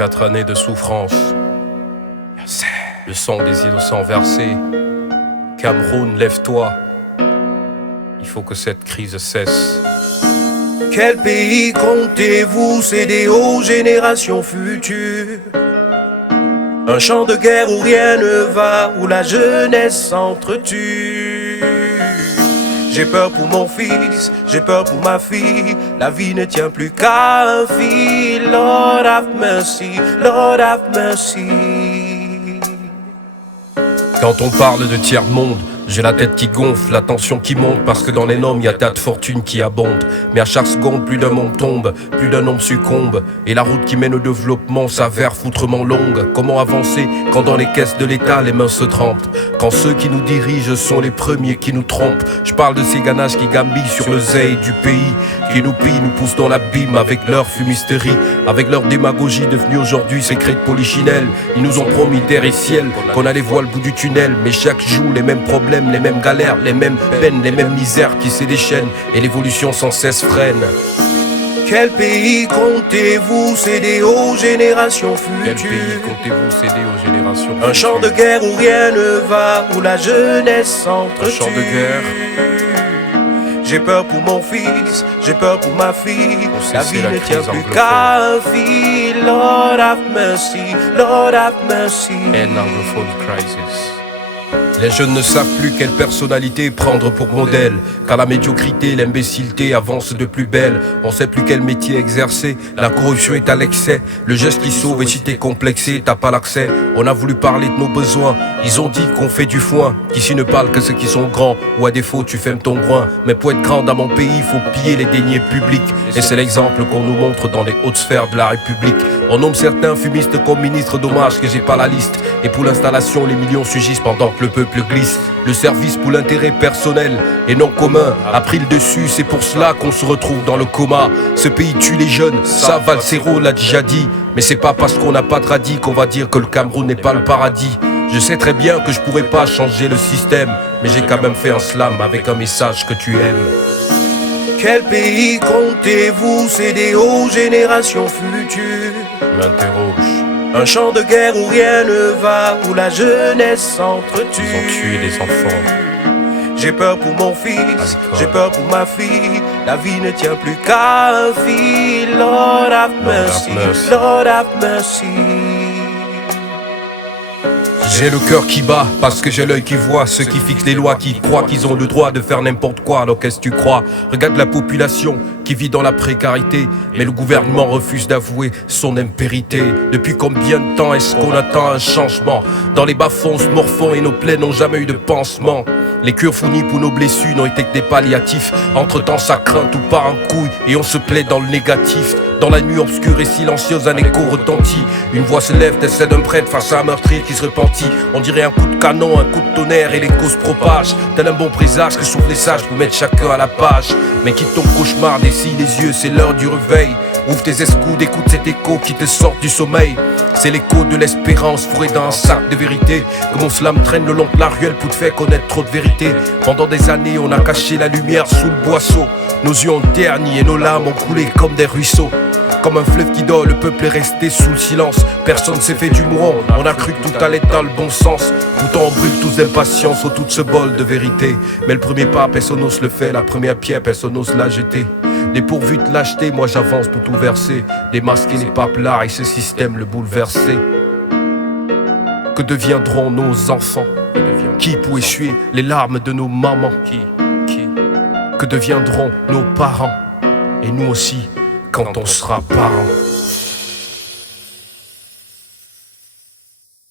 4 années de souffrance, le sang des innocents versé. Cameroun, lève-toi, il faut que cette crise cesse. Quel pays comptez-vous céder aux générations futures? Un champ de guerre où rien ne va, où la jeunesse s'entretue. J'ai peur pour mon fils, j'ai peur pour ma fille. La vie ne tient plus qu'à un fil. Lord have mercy, Lord have mercy. Quand on parle de tiers-monde, j'ai la tête qui gonfle, la tension qui monte. Parce que dans les noms, y a tas de fortune qui abondent. Mais à chaque seconde, plus d'un monde tombe, plus d'un homme succombe. Et la route qui mène au développement s'avère foutrement longue. Comment avancer quand dans les caisses de l'État, les mains se trempent? Quand ceux qui nous dirigent sont les premiers qui nous trompent. Je parle de ces ganaches qui gambillent sur le zeille du pays, qui nous pillent, nous poussent dans l'abîme avec leur fumisterie, avec leur démagogie devenue aujourd'hui secret de polichinelle. Ils nous ont promis terre et ciel, qu'on allait voir le bout du tunnel. Mais chaque jour, les mêmes problèmes, les mêmes galères, les mêmes peines, les mêmes misères qui se déchaînent. Et l'évolution sans cesse freine. Quel pays comptez-vous céder aux générations Quel futures? pays comptez-vous céder aux générations Un champ de guerre où rien ne va, où la jeunesse s'entretue. Un champ de guerre. J'ai peur pour mon fils, j'ai peur pour ma fille. La vie la ne tient crise plus anglophone. qu'à un fil. Lord have mercy, Lord have mercy. An anglophone crisis. Les jeunes ne savent plus quelle personnalité prendre pour modèle. Car la médiocrité, l'imbécilité avancent de plus belle. On sait plus quel métier exercer. La corruption est à l'excès. Le geste qui sauve, et si t'es complexé, t'as pas l'accès. On a voulu parler de nos besoins. Ils ont dit qu'on fait du foin. Qu'ici ne parlent que ceux qui sont grands. Ou à défaut, tu fermes ton groin. Mais pour être grand dans mon pays, il faut piller les deniers publics. Et c'est l'exemple qu'on nous montre dans les hautes sphères de la République. On nomme certains fumistes comme ministres, dommage que j'ai pas la liste. Et pour l'installation, les millions surgissent pendant que le peuple glisse. Le service pour l'intérêt personnel et non commun a pris le dessus, c'est pour cela qu'on se retrouve dans le coma. Ce pays tue les jeunes, ça Valsero l'a déjà dit. Mais c'est pas parce qu'on n'a pas de radis qu'on va dire que le Cameroun n'est pas le paradis. Je sais très bien que je pourrais pas changer le système, mais j'ai quand même fait un slam avec un message que tu aimes. Quel pays comptez-vous céder aux générations futures? M'interroge. Un champ de guerre où rien ne va, où la jeunesse s'entretue. Ils ont tué des enfants. J'ai peur pour mon fils, j'ai peur pour ma fille. La vie ne tient plus qu'à un fil. Lord have mercy, Lord have mercy. J'ai le cœur qui bat parce que j'ai l'œil qui voit. Ceux qui fixent les lois, qui croient qu'ils ont le droit de faire n'importe quoi. Alors qu'est-ce que tu crois? Regarde la population qui vit dans la précarité, mais le gouvernement refuse d'avouer son impérité. Depuis combien de temps est-ce qu'on attend un changement? Dans les bas-fonds, on se morfond et nos plaies n'ont jamais eu de pansement. Les cures fournies pour nos blessures n'ont été que des palliatifs. Entre-temps ça craint, tout part en couille et on se plaît dans le négatif. Dans la nuit obscure et silencieuse, un écho retentit. Une voix se lève, telle celle d'un prêtre face à un meurtrier qui se repentit. On dirait un coup de canon, un coup de tonnerre et l'écho se propage. Tel un bon présage que soufflent les sages pour mettre chacun à la page. Mais quitte ton cauchemar, dessille les yeux, c'est l'heure du réveil. Ouvre tes escoudes, écoute cet écho qui te sort du sommeil. C'est l'écho de l'espérance fourré dans un sac de vérité. Que mon slam traîne le long de la ruelle pour te faire connaître trop de vérité. Pendant des années, on a caché la lumière sous le boisseau. Nos yeux ont terni et nos larmes ont coulé comme des ruisseaux. Comme un fleuve qui dort, le peuple est resté sous le silence. Personne s'est fait du mourant, on a cru que tout allait dans le bon sens. Pourtant on brûle tous d'impatience autour de ce bol de vérité. Mais le premier pas, personne n'ose le faire, la première pierre, personne n'ose la jeter. Dépourvu de lâcheté, moi j'avance pour tout verser. Démasquer les papes là et ce système le bouleverser. Que deviendront nos enfants? Qui pour essuyer les larmes de nos mamans? Qui? Que deviendront nos parents? Et nous aussi, quand on sera parents.